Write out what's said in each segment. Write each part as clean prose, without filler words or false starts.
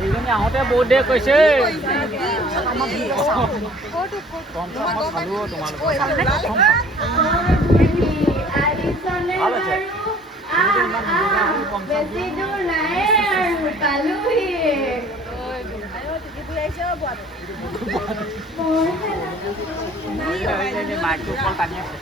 এইজনী আহোঁতে বহুত দেৰি কৈছে মাইকটো ওপৰত টানি আছে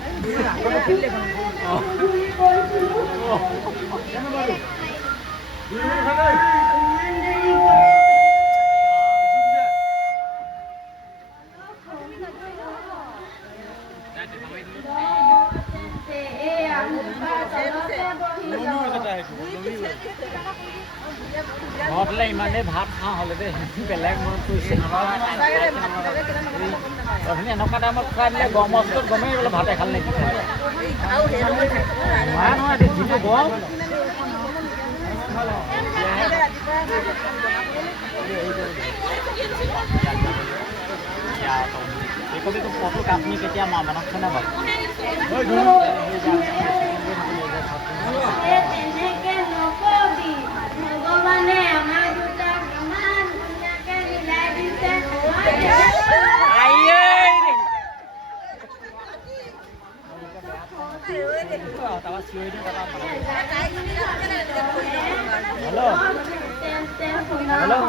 ঘৰলে ইমানেই ভাত খাওঁ হ'লে দেই বেলেগ মনত পৰিছে অথনি এনেকুৱা টাইমত খুৱাই দিলে গৰম অৱস্থাত গমেই বোলে ভাত এখাল নেকি নহয় নহয় যিটো গৰম এইটো ফটো কাপনি কেতিয়া মনত খানে বাৰু Hello. Hello.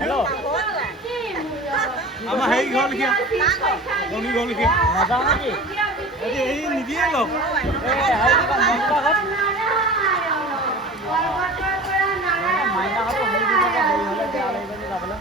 Hello. Ama hay gol kia. Gol kia. Masa lagi. Ini dia loh. Hari kan mangga kan. Mainnya kan tuh hari juga kan hari hole dia lagi ni tak boleh.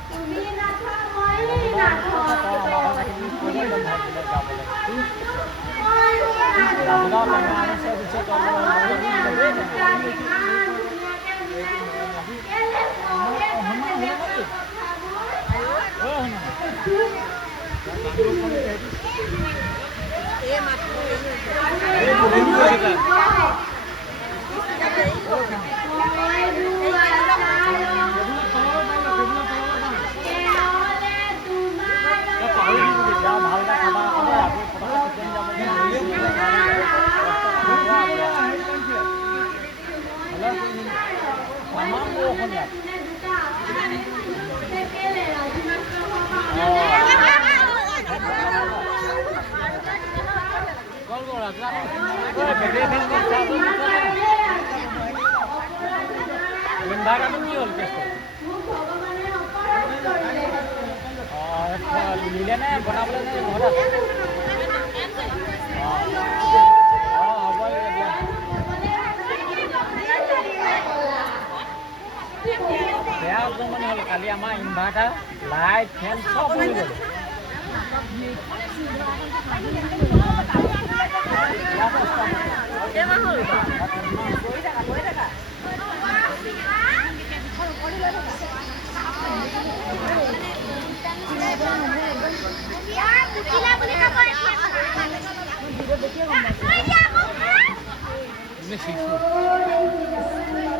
Kali ama inverter, light, fan सब हो गए।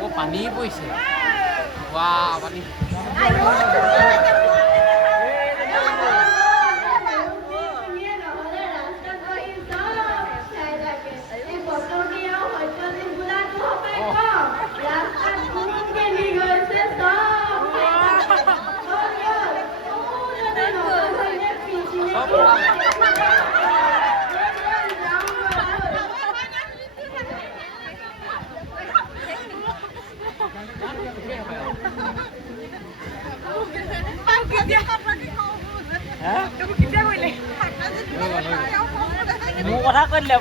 वो पानी पैसे वाह पानी Mau কথা কৈ দিলে